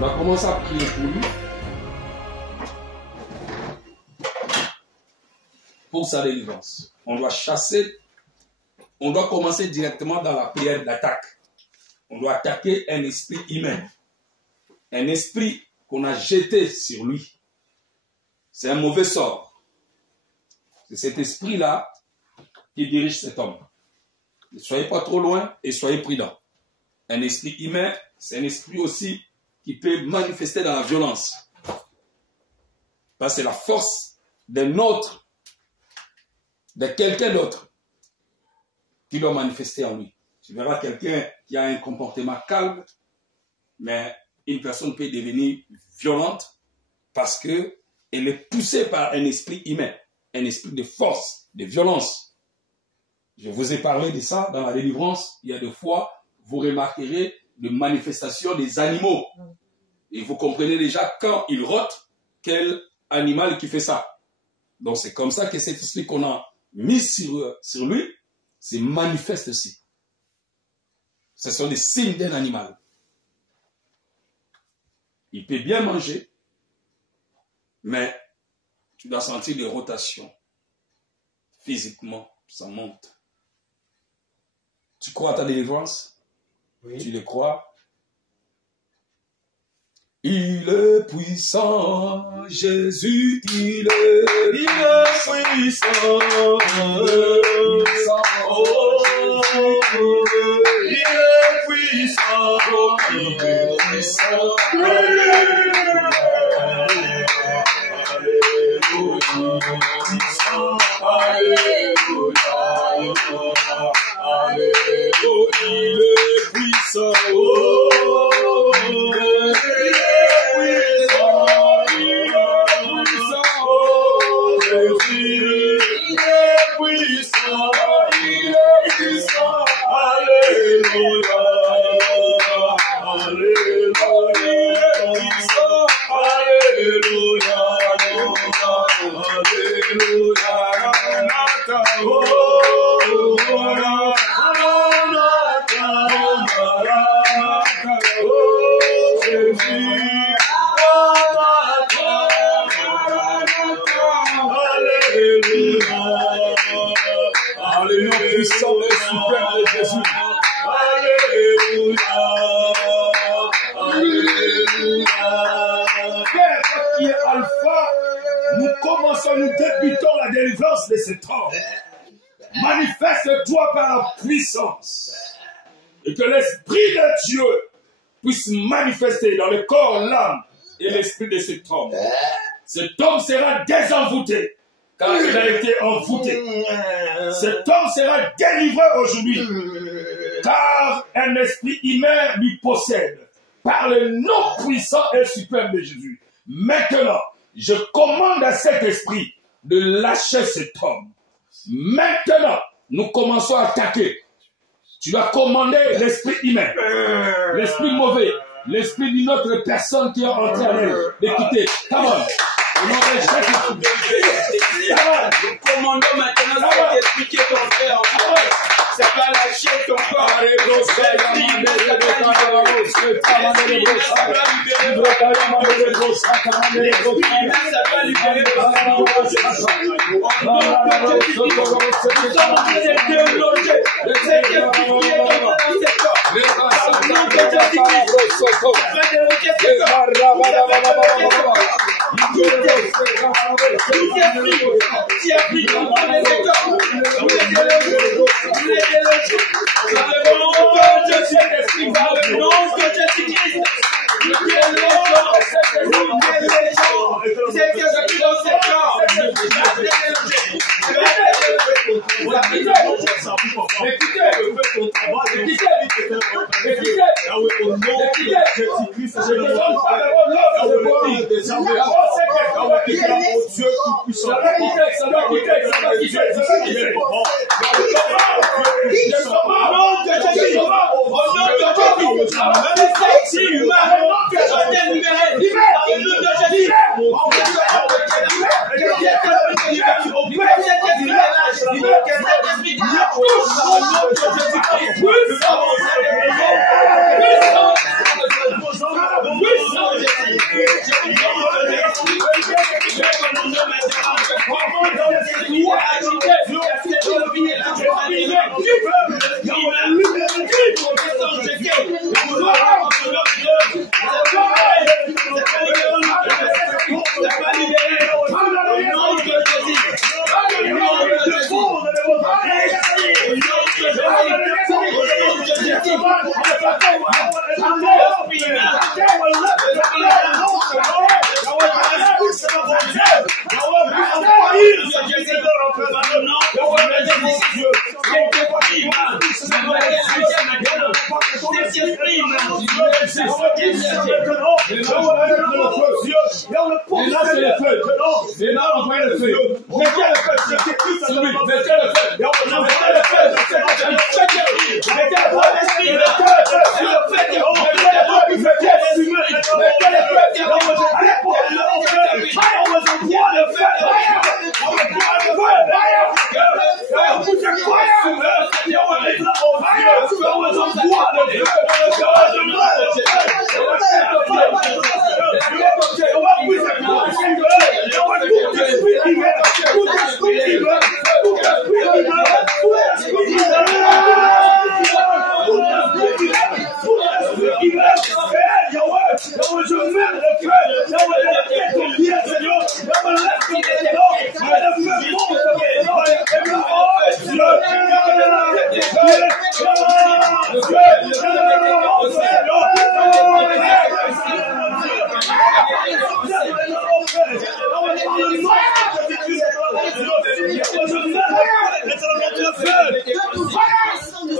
On va commencer à prier pour lui. Pour sa délivrance. On doit chasser, on doit commencer directement dans la prière d'attaque. On doit attaquer un esprit humain. Un esprit qu'on a jeté sur lui. C'est un mauvais sort. C'est cet esprit-là qui dirige cet homme. Ne soyez pas trop loin et soyez prudents. Un esprit humain, c'est un esprit aussi qui peut manifester dans la violence. Parce que c'est la force d'un autre, de quelqu'un d'autre, qui doit manifester en lui. Tu verras quelqu'un qui a un comportement calme, mais une personne peut devenir violente parce qu'elle est poussée par un esprit humain, un esprit de force, de violence. Je vous ai parlé de ça dans la délivrance. Il y a des fois, vous remarquerez des manifestations des animaux. Et vous comprenez déjà quand il rote, quel animal qui fait ça. Donc c'est comme ça que cet esprit qu'on a mis sur lui, se manifeste aussi. Ce sont des signes d'un animal. Il peut bien manger, mais tu dois sentir des rotations. Physiquement, ça monte. Tu crois à ta délivrance? Oui. Tu le crois? Il est puissant, Jésus, il est puissant. Il est puissant, oh, il est puissant, il est puissant. De cet homme. Manifeste-toi par la puissance et que l'Esprit de Dieu puisse manifester dans le corps, l'âme et l'esprit de cet homme. Cet homme sera désenvoûté car il a été envoûté. Cet homme sera délivré aujourd'hui car un esprit humain lui possède par le nom puissant et suprême de Jésus. Maintenant, je commande à cet esprit de lâcher cet homme. Maintenant, nous commençons à attaquer. Tu dois commander l'esprit humain, l'esprit mauvais, l'esprit d'une autre personne qui est entrée à elle. D'écouter. Come on. Nous commandons maintenant cet esprit qui est entré en toi. C'est pas lâcher ton corps.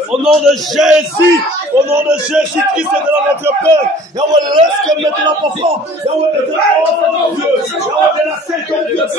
Au nom de Jésus, au nom de Jésus-Christ est dans notre Père. Yahweh, laisse que maintenant, papa. Yahweh, de la Dieu. Yahweh, de la tête de Dieu.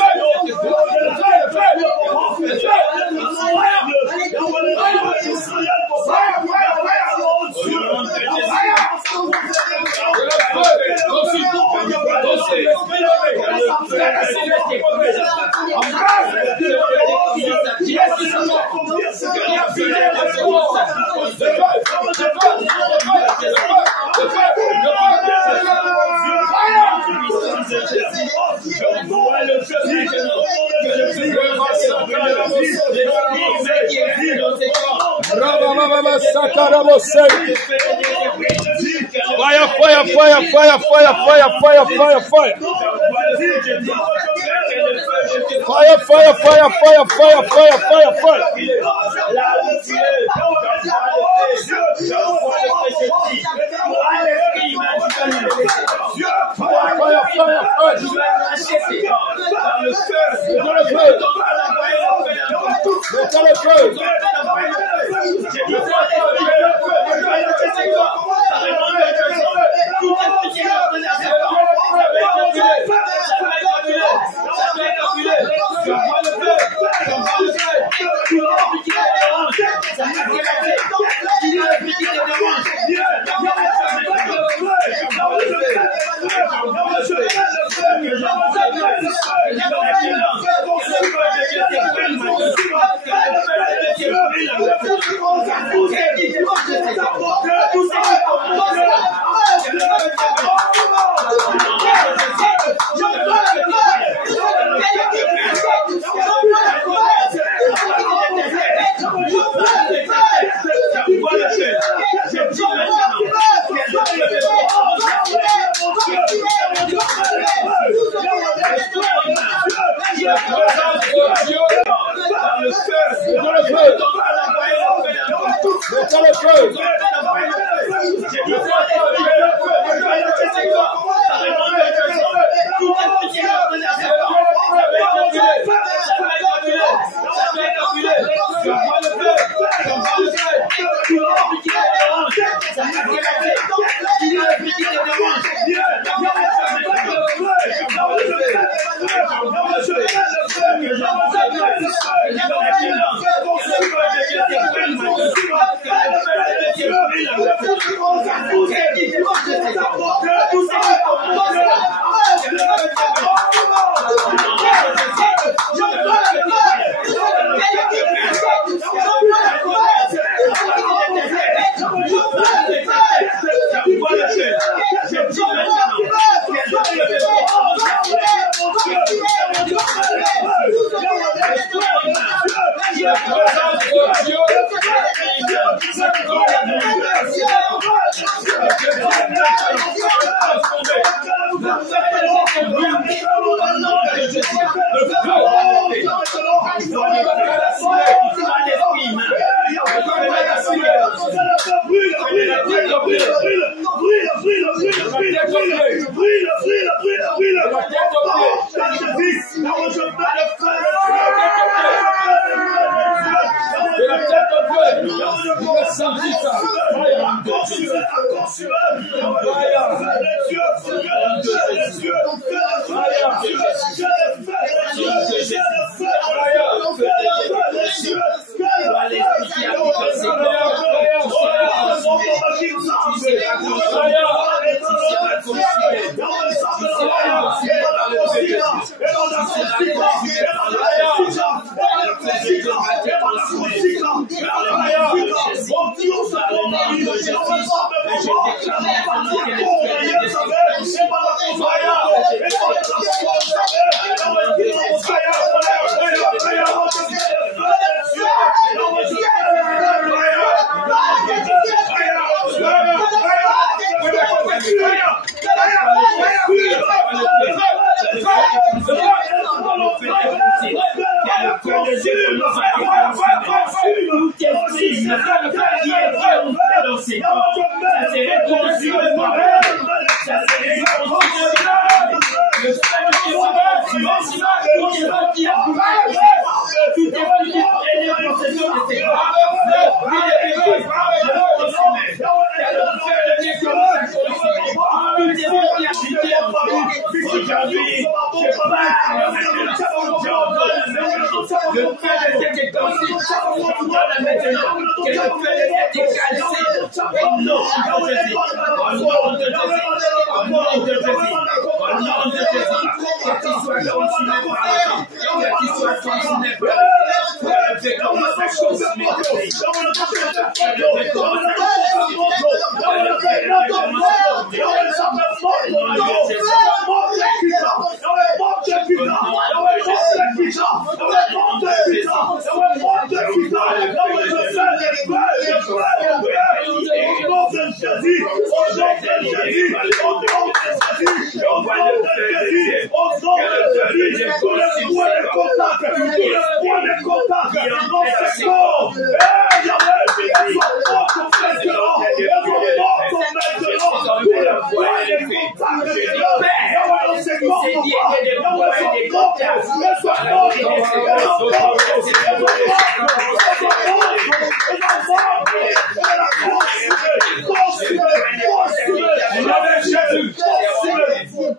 Okay.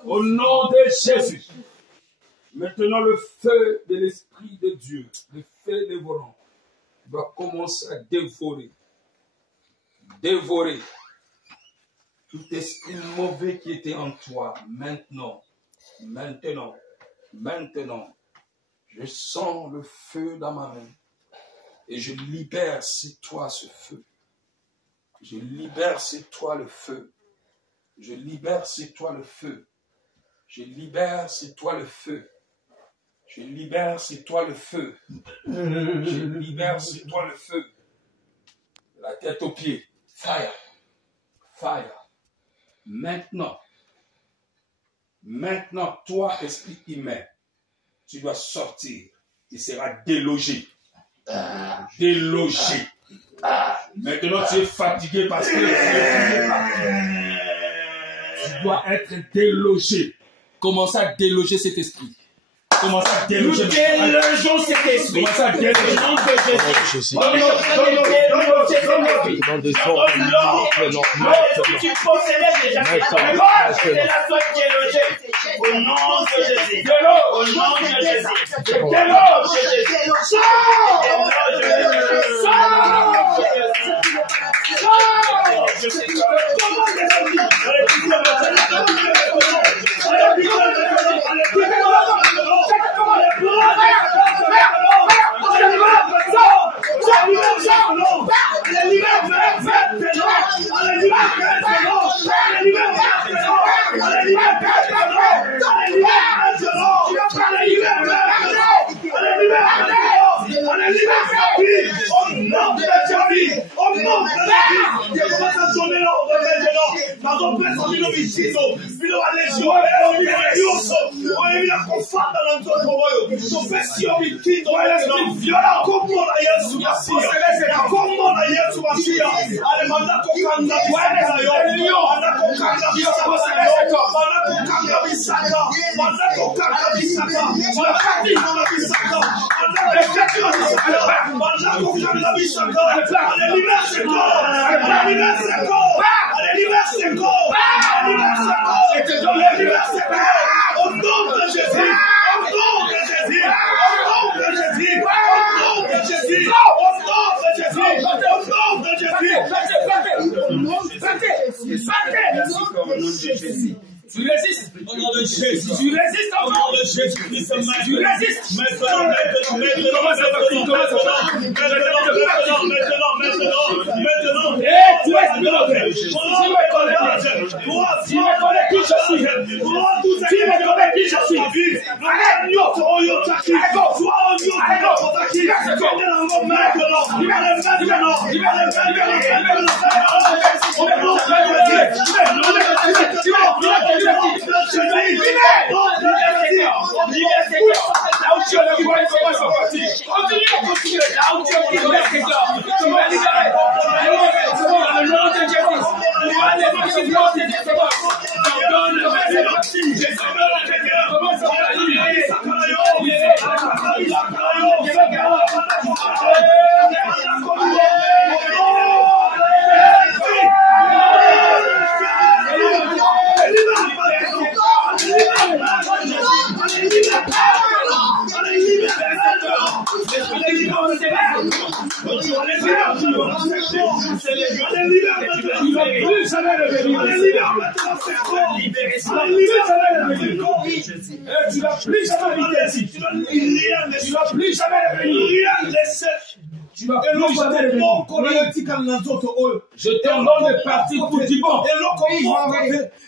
Au nom de Jésus. Maintenant, le feu de l'Esprit de Dieu, le feu dévorant, doit commencer à dévorer. Dévorer tout esprit mauvais qui était en toi. Maintenant, je sens le feu dans ma main et je libère sur toi ce feu. Je libère sur toi le feu. Je libère sur toi le feu. Je libère sur toi le feu. Je libère sur toi le feu. Je libère sur toi le feu. La tête aux pieds. Fire. Fire. Maintenant, toi, esprit humain, tu dois sortir. Tu seras délogé. Délogé. Maintenant, tu es fatigué parce que tu dois être délogé. Commence à déloger cet esprit. Commence à déloger. Nous délogeons cet esprit. Commence à déloger. Au nom de Jésus. Tu possédais déjà. Cela soit délogé. Au nom de Jésus. Au nom de Jésus. Déloge nom de Jésus. Tu résistes Au nom de Jésus. Tu résistes Au nom de Jésus-Christ. Tu résistes Maintenant. Et tu es bloqué. Tu me connais. Tu me connais qui je suis. Tu me connais qui je suis. Je t'ordonne de partir pour du bon.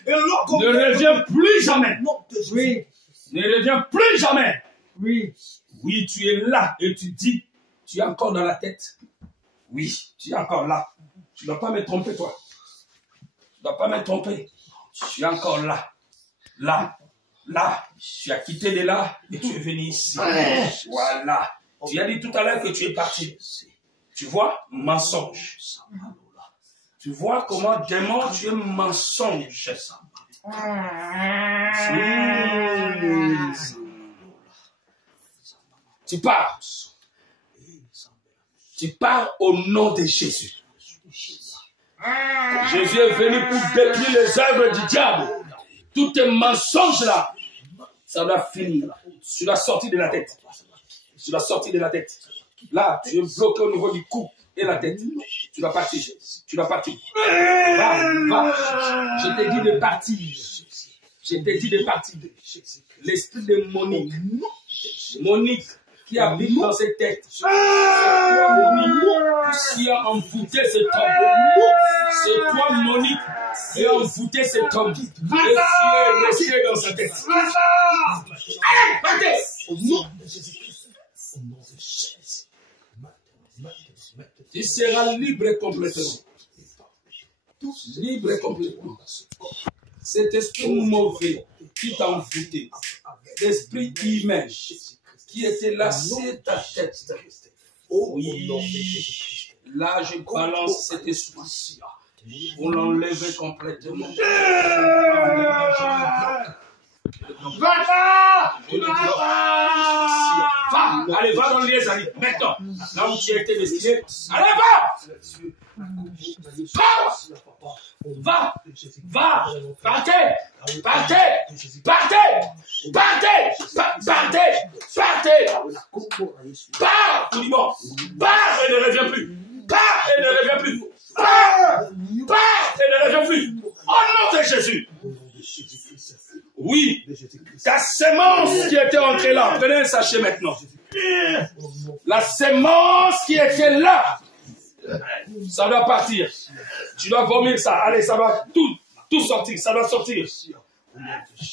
Ne reviens plus jamais. Ne reviens plus jamais. Oui, tu es là et tu dis, tu es encore dans la tête. Oui, tu es encore là. Tu ne dois pas me tromper, toi. Tu ne dois pas me tromper. Tu es encore là. Là. Là. Tu as quitté de là et tu es venu ici. Voilà. Tu as dit tout à l'heure que tu es parti. Tu vois, mensonge. Tu vois comment démon, tu es mensonge. Tu pars. Tu pars au nom de Jésus. Jésus est venu pour détruire les œuvres du diable. Tous tes mensonges là, ça doit finir. Tu dois sortir de la tête. Tu dois sortir de la tête. Là, tu es bloqué au niveau du cou et la tête. Tu dois partir. Tu dois partir. Va, va. Je t'ai dit de partir. Je t'ai dit de partir. L'esprit de Monique. Monique qui habite dans cette tête. C'est toi, Monique, qui a envoûté cet homme. C'est toi, Monique, qui a envoûté cet homme. Et tu es resté dans sa tête. Allez, partez! Au nom de Jésus-Christ. Au nom de Jésus. Tu seras libre complètement. Libre complètement. Cet esprit mauvais qui t'a envoûté, l'esprit humain qui était là sur ta tête. Oui, là je balance cet esprit pour l'enlever complètement. Allez, va dans les alliés. Maintenant, là où tu as été destiné, allez, va! Va! Va! Partez! Partez! Partez! Partez! Partez! Partez! Pars! Tout dit bon. Pars et ne reviens plus. Pars et ne reviens plus. Pars! Pars et ne reviens plus. Au nom de Jésus. Oui, ta sémence qui était entrée là, prenez un sachet maintenant. La sémence qui était là, ça doit partir. Tu dois vomir ça. Allez, ça va tout sortir. Ça doit sortir.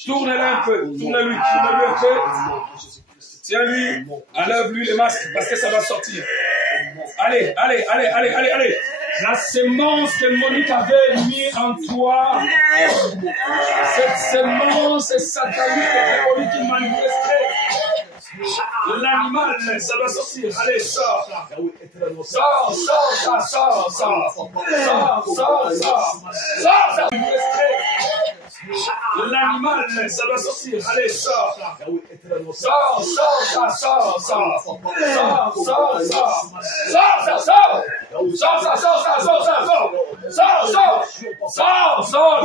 Tourne-le un peu. Tourne-lui un peu. Tiens-lui. Enlève-lui les masques parce que ça doit sortir. Allez. La sémence que Monique avait mis en toi, cette sémence est satanique et Monique qui manifestait. L'animal, ça doit sortir. Allez, sors. Sors. L'animal, ça doit sortir. Allez, sors. Sors.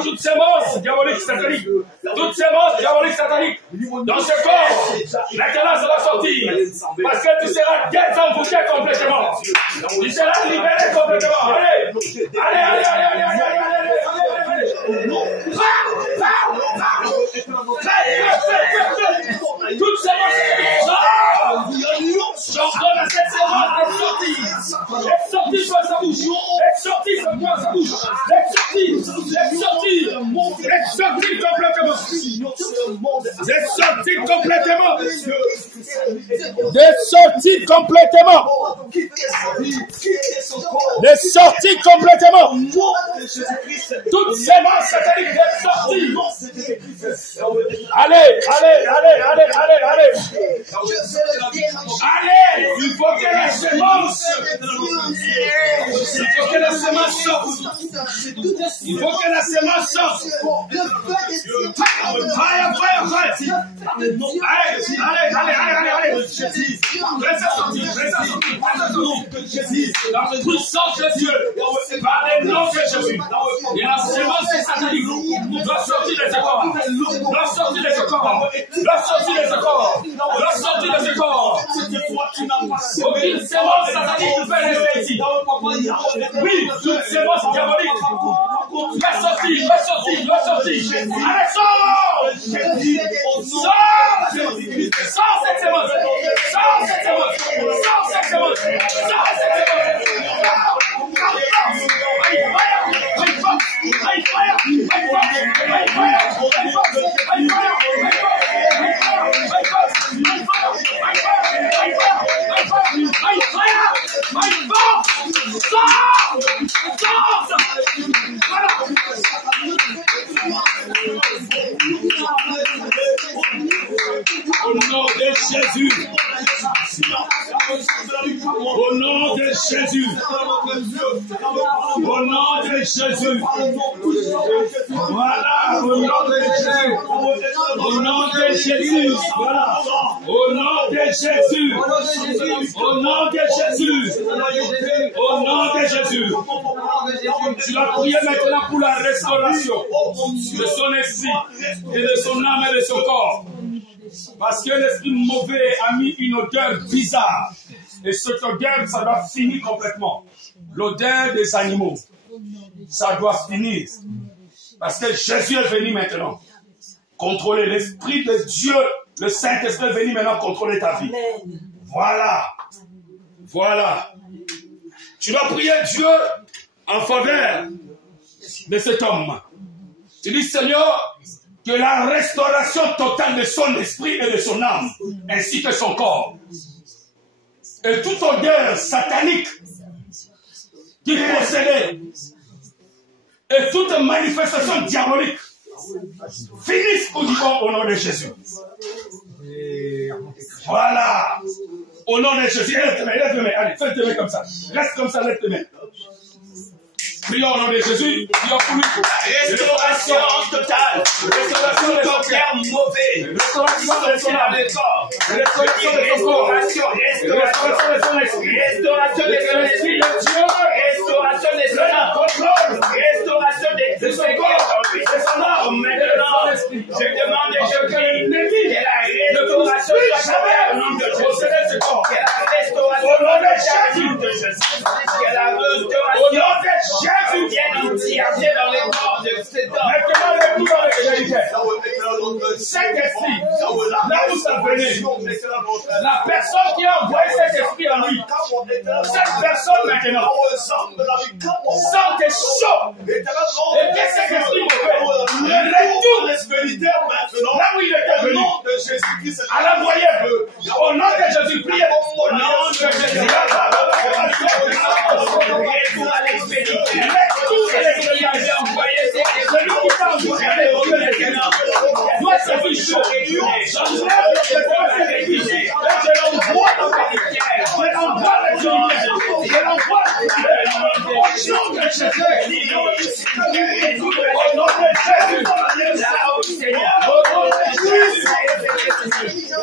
Toutes ces monstres diaboliques sataniques. Toutes ces monstres diaboliques sataniques. Dans ce corps. Maintenant, ça va sortir. Parce que tu seras désenvoûté complètement. Tu seras libéré complètement. Allez. Toute sémence j'ordonne à cette sémence d'être sortie par sa bouche, d'être sortie par sa bouche, d'être sortie complètement, d'être sortie complètement, d'être sortie complètement, d'être sortie complètement. Toute sémence satanique d'être sortie. Allez. Allez, il faut que la sémence sorte. Il faut que la sémence sorte. Fire. Allez. Laisse sortir. Dans le puissance de Dieu, par les noms de Jésus. Et la sémence satanique doit sortir de ce corps. Doit sortir de ce corps. Aucune sémence satanique ne peut rester ici. Oui, toute sémence diabolique doit sortir. Allez, sors cette sémence. Au nom de Jésus. Au nom de Jésus. Voilà, au nom de Jésus. Au nom de Jésus. Voilà. Au nom de Jésus. Au nom de Jésus. Au nom de Jésus. Tu vas prier maintenant pour la restauration de son esprit et de son âme et de son corps. Parce que l'esprit mauvais a mis une odeur bizarre. Et cette odeur, ça doit finir complètement. L'odeur des animaux, ça doit finir. Parce que Jésus est venu maintenant contrôler. L'Esprit de Dieu, le Saint-Esprit est venu maintenant contrôler ta vie. Voilà. Tu dois prier Dieu en faveur de cet homme. Tu dis, Seigneur, que la restauration totale de son esprit et de son âme, ainsi que son corps, et toute odeur satanique qui possédait, et toute manifestation diabolique, finissent au nom de Jésus. Voilà. Au nom de Jésus. Lève tes mains. Allez, fais tes mains comme ça. Reste comme ça, lève tes mains. Prions au nom de Jésus. Prions pour lui. Restauration totale. Restauration de ton cœur mauvais. Restauration de son âme. Restauration de son corps. Restauration de son esprit. Restauration de son esprit. Restauration de son âme. Restauration de son corps. De son âme. Maintenant, je demande à Jésus que la restauration soit au nom de Jésus. Que la restauration au nom de Jésus. Que la restauration au nom de Jésus vienne entièrement dans les corps de cet homme. Maintenant, le coup dans le Saint-Esprit, là où ça venait, la personne qui a envoyé cet esprit en lui, cette personne maintenant, sent des chocs. Et que cet esprit le retourne là où il était venu, à l'envoyer. Au nom de Jésus, priez. Au nom de Jésus. Celui qui t'a envoyé doit se faire chaud. J'enlève le pétrole et je l'envoie dans ta vie. Je l'envoie dans ta vie. Je l'envoie au nom de Jésus.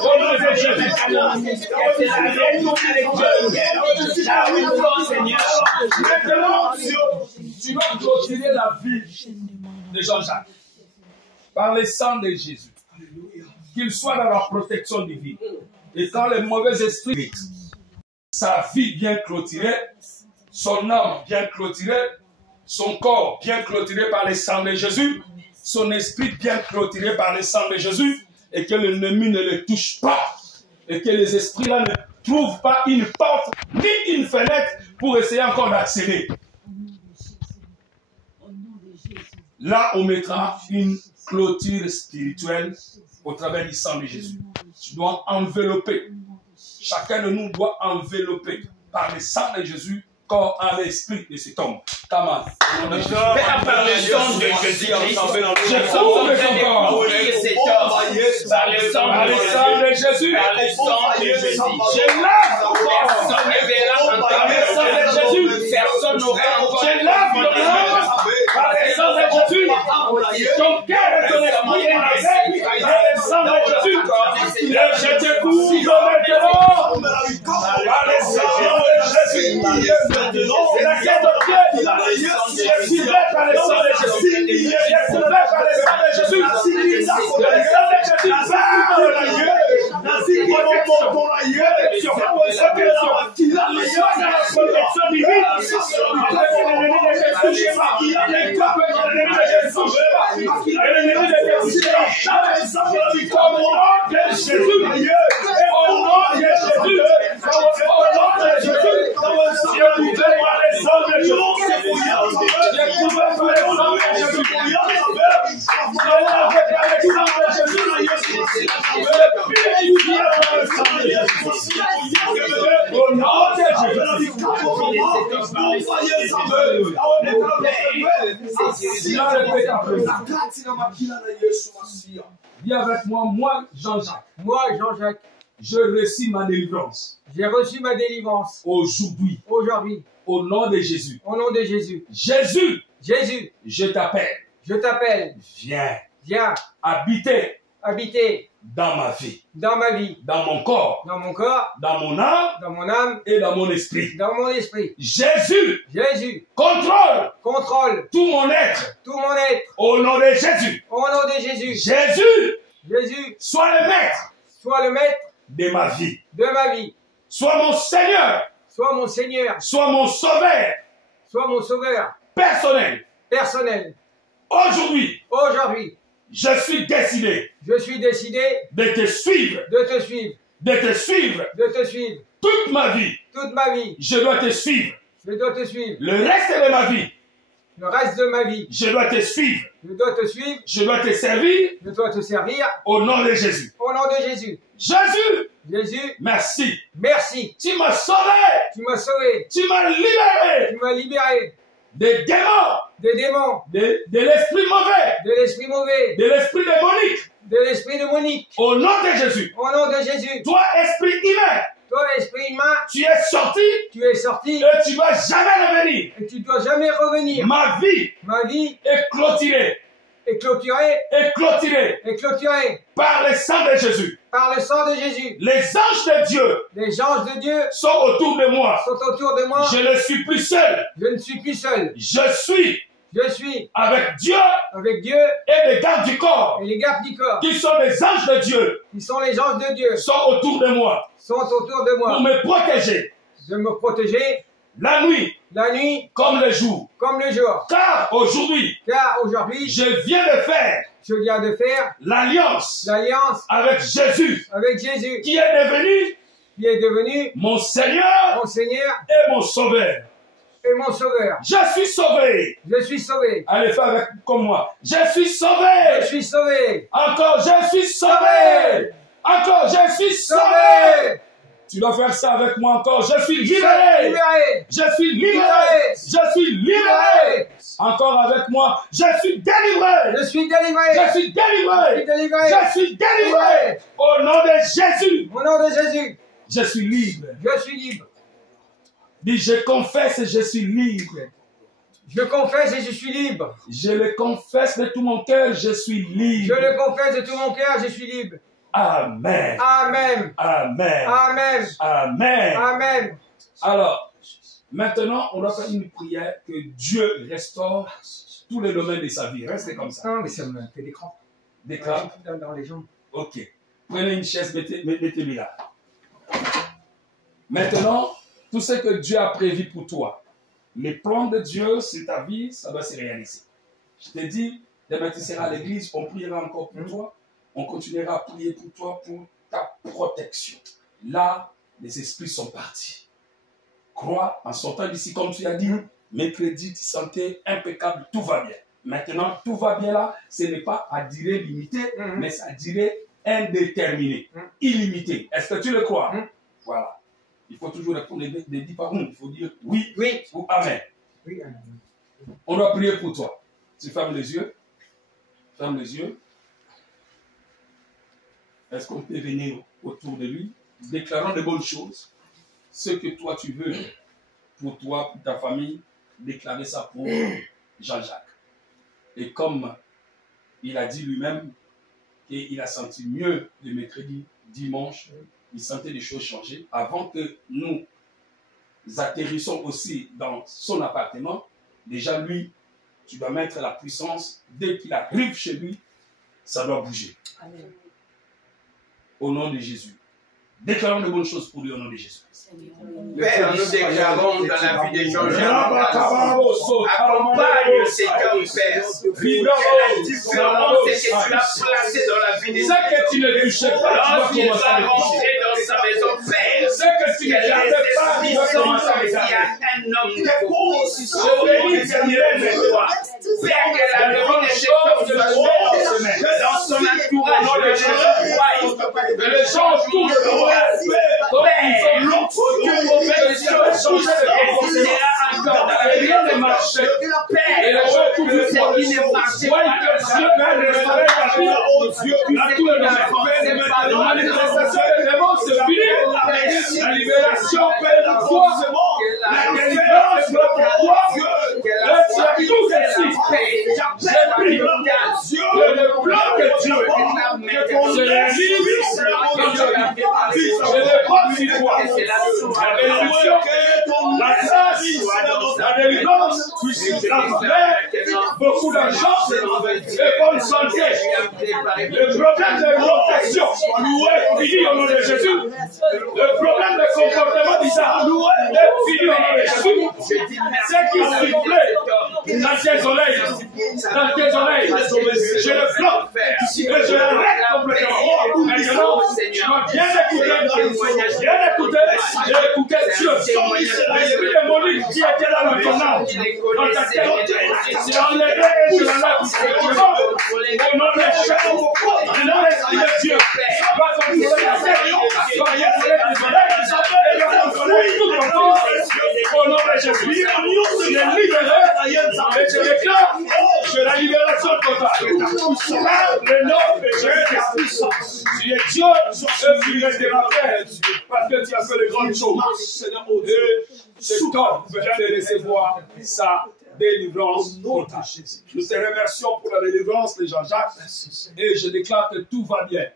Au nom de Jésus. Au nom de Jésus. Maintenant, tu vas clôturer la vie de Jean-Jacques par le sang de Jésus. Qu'il soit dans la protection divine. Et quand les mauvais esprits, sa vie bien clôturée, son âme bien clôturée, son corps bien clôturé par le sang de Jésus, son esprit bien clôturé par le sang de Jésus, et que l'ennemi ne le touche pas, et que les esprits-là ne trouvent pas une porte ni une fenêtre pour essayer encore d'accéder. Là, on mettra une clôture spirituelle au travers du sang de Jésus. Tu dois envelopper. Chacun de nous doit envelopper par le sang de Jésus, corps à l'esprit de cet homme. Taman. Père, par le sang de Jésus-Christ, Je couvre son corps. oubliez cet homme. Par le sang Par le sang de Jésus. Par le sang de Jésus. Je lave ton corps. Personne ne verra Par le sang de Jésus. Personne n'aura encore. Je lave ton corps. Par le sang de Jésus. Ton cœur et ton esprit est lavé par le sang de Jésus. Et je te couvre maintenant. Par le sang de Jésus. C'est la quête de Dieu. Je suis fait par le sang de Jésus. Je suis fait par le sang de Jésus. Le sang de Jésus parle. Protection divine. Viens avec moi, moi Jean-Jacques. Moi, Jean-Jacques, Je reçus ma délivrance j'ai reçu ma délivrance aujourd'hui aujourd'hui au nom de Jésus. au nom de Jésus. Jésus, Jésus, je t'appelle. je t'appelle, Viens viens habiter habiter dans ma vie, dans ma vie, dans mon corps, dans mon corps, dans mon âme dans mon âme, et dans mon esprit. dans mon esprit. Jésus, Jésus, contrôle contrôle tout mon être tout mon être au nom de Jésus. au nom de Jésus. Jésus, Jésus, sois le maître sois le maître de ma vie. de ma vie, Sois mon Seigneur, sois mon Seigneur, sois mon Sauveur sois mon sauveur personnel. personnel. Aujourd'hui, Aujourd'hui, je suis décidé je suis décidé de te suivre, de te suivre, de te suivre de te suivre toute ma vie. toute ma vie. Je dois te suivre. Je dois te suivre Le reste de ma vie, le reste de ma vie. je dois te suivre. Je dois te suivre, Je dois te servir je dois te servir au nom de Jésus. au nom de Jésus. Jésus, Jésus, merci. merci. Tu m'as sauvé. Tu m'as sauvé, Tu m'as libéré tu m'as libéré des démons, des démons, de l'esprit mauvais, de l'esprit mauvais, de l'esprit démonique. de l'esprit démonique. Au nom de Jésus. Au nom de Jésus, Toi, esprit humain, toi, esprit humain, tu es sorti tu es sorti et tu ne vas jamais revenir. et tu dois jamais revenir. Ma vie Ma vie est clôturée, est clôturée par le sang de Jésus. par le sang de Jésus. Les anges de Dieu Les anges de Dieu sont autour de moi. sont autour de moi. Je ne suis plus seul. Je ne suis plus seul. Je suis Je suis avec Dieu avec Dieu et les gardes du corps, et les gardes du corps, qui sont des anges de Dieu, qui sont les anges de Dieu, sont autour de moi sont autour de pour moi, me protéger de me protéger la nuit la nuit comme le jour. comme le jour. Car aujourd'hui, Car aujourd'hui, je viens de faire je viens de faire l'alliance l'alliance avec Jésus, avec Jésus, qui est devenu qui est devenu mon Seigneur mon Seigneur et mon Sauveur. et mon Sauveur. Je suis sauvé. Je suis sauvé. Allez, fais avec comme moi. Je suis Je sauvé. suis sauvé. Encore, je suis sauvé. Encore, je suis sauvé. Sauvé. Tu dois faire ça avec moi encore. Je suis Je suis libéré. libéré. Je suis libéré. Libéré. Je suis libéré. Encore avec moi. Je suis délivré. Je suis délivré. Je suis délivré. Je suis délivré. Je suis délivré. Au nom de Jésus. Au nom de Jésus, Je suis libre. je suis libre. Dis, je confesse et je suis libre. Je confesse et je suis libre. Je le confesse de tout mon cœur, je suis Je libre. le confesse de tout mon cœur, je suis libre. Amen. Amen. Amen. Amen. Amen. Amen. Alors, maintenant, on doit faire une prière que Dieu restaure tous les domaines de sa vie. Restez comme ça. Non, mais ça me fait des crampes. Des crampes. Dans les jambes. Ok. Prenez une chaise, mettez-le là. Maintenant, tout ce que Dieu a prévu pour toi, les plans de Dieu sur ta vie, ça doit se réaliser. Je te dis, demain tu seras à l'église, on priera encore pour toi, on continuera à prier pour toi, pour ta protection. Là, les esprits sont partis. Crois en sortant d'ici, comme tu as dit, mercredi, tu sentais impeccable, tout va bien. Maintenant, tout va bien là, ce n'est pas à durée limitée, mais c'est à durée indéterminée, illimitée. Est-ce que tu le crois? Voilà. Il faut toujours répondre des 10 par une. Il faut dire oui, ou amen. Oui, amen. On doit prier pour toi. Tu fermes les yeux. Ferme les yeux. Est-ce qu'on peut venir autour de lui? Déclarons de bonnes choses. Ce que toi tu veux pour toi, pour ta famille, déclarer ça pour Jean-Jacques. Et comme il a dit lui-même qu'il a senti mieux le mercredi, dimanche, il sentait les choses changer. Avant que nous atterrissons aussi dans son appartement, déjà lui, tu dois mettre la puissance. Dès qu'il arrive chez lui, ça doit bouger. Amen. au nom de Jésus. Déclarons de bonnes choses pour lui au nom de Jésus. Père, nous déclarons dans la vie des gens, accompagne cet homme, Père. La différence, c'est que tu l'as placé dans la vie des gens. Ce que tu ne touchais pas, lorsqu'il va rentrer dans sa maison, Père, ce que tu ne gardais pas, il y a un homme de cause. Je bénis de toi. Père, que la vie des gens dans son entourage, que les gens croient, que les gens touchent le roi. Père, aucune mauvaise chose sera encore dans la vie de marché. Père, et les gens tout ce qui ne marchait pas, que Dieu va restaurer ta vie. La tour de la manifestation des démons se finit. La libération fait la foi. La délivrance fait la foi. Et tout ceci, j'ai pris le plan que Dieu je réalise. Je ne pas sur toi. La bénédiction, la grâce, la délivrance, la faveur, beaucoup d'argent et bonne santé. Le problème de protection est fini au nom de Jésus. Le problème de comportement d'Isaac est fini au nom de Jésus. Ce qui sifflait dans tes oreilles, je le bloque et je l'arrête complètement. Maintenant, tu vas bien écouter et écouter Dieu. L'esprit démonique qui était là dans ton âme, dans ta tête, c'est enlevé et je l'enlève. Au nom de Jésus, maintenant l'esprit de Dieu va contrôler ta tête, va contrôler tes oreilles, et va contrôler tout ton corps. Au nom de Jésus, tu es libéré et je déclare que la libération totale. Le nom de Jésus, tu es Dieu et tu resteras Père parce que tu as fait de grandes choses. Et cet homme vient de recevoir sa délivrance totale. Nous te remercions pour la délivrance de Jean-Jacques et je déclare que tout va bien.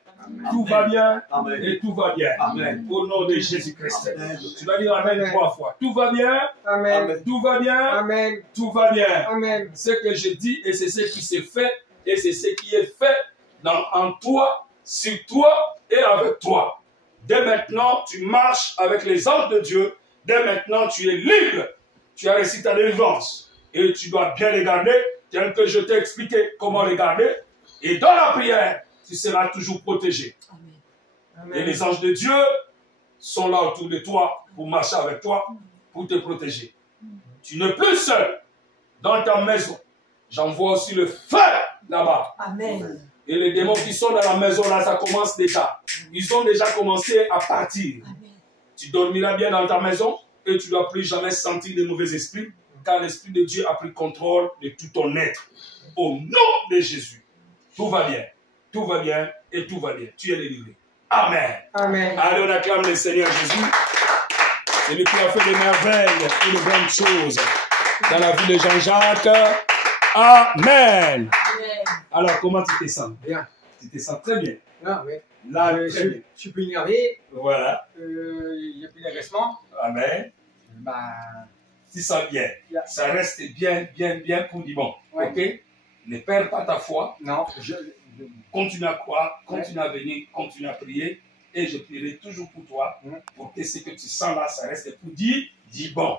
Tout va bien et tout va bien. Amen. Au nom de Jésus-Christ. Tu vas dire Amen 3 fois. Tout va bien. Amen. Tout va bien. Amen. Tout va bien. Amen. Ce que je dis et c'est ce qui s'est fait et c'est ce qui est fait en toi, sur toi et avec toi. Dès maintenant, tu marches avec les anges de Dieu. Dès maintenant, tu es libre. Tu as réussi ta délivrance. Et tu dois bien les garder, tel que je t'ai expliqué comment les garder. Et dans la prière, tu seras toujours protégé. Amen. Et les anges de Dieu sont là autour de toi pour marcher avec toi, pour te protéger. Tu n'es plus seul dans ta maison. J'envoie aussi le feu là-bas. Amen. Et les démons qui sont dans la maison là, ça commence déjà. Ils ont déjà commencé à partir. Amen. Tu dormiras bien dans ta maison et tu ne dois plus jamais sentir de mauvais esprits, car l'Esprit de Dieu a pris contrôle de tout ton être. Au nom de Jésus, tout va bien et tout va bien. Tu es délivré. Amen. Amen. Allez, on acclame le Seigneur Jésus. C'est lui qui a fait des merveilles et de grandes choses dans la vie de Jean-Jacques. Amen. Amen. Alors, comment tu te sens? Bien. Tu te sens très bien. Ah, oui. Là, Je très bien. suis plus énervé. Voilà. Il n'y a plus d'agressement. Amen. Bah, Tu sens bien. Bien. Ça reste bien pour du bon. Ouais. Ok? Ne perds pas ta foi. non. Continue à croire, continue à venir, continue à prier. Et je prierai toujours pour toi, pour que ce que tu sens là, ça reste pour dire, dis bon.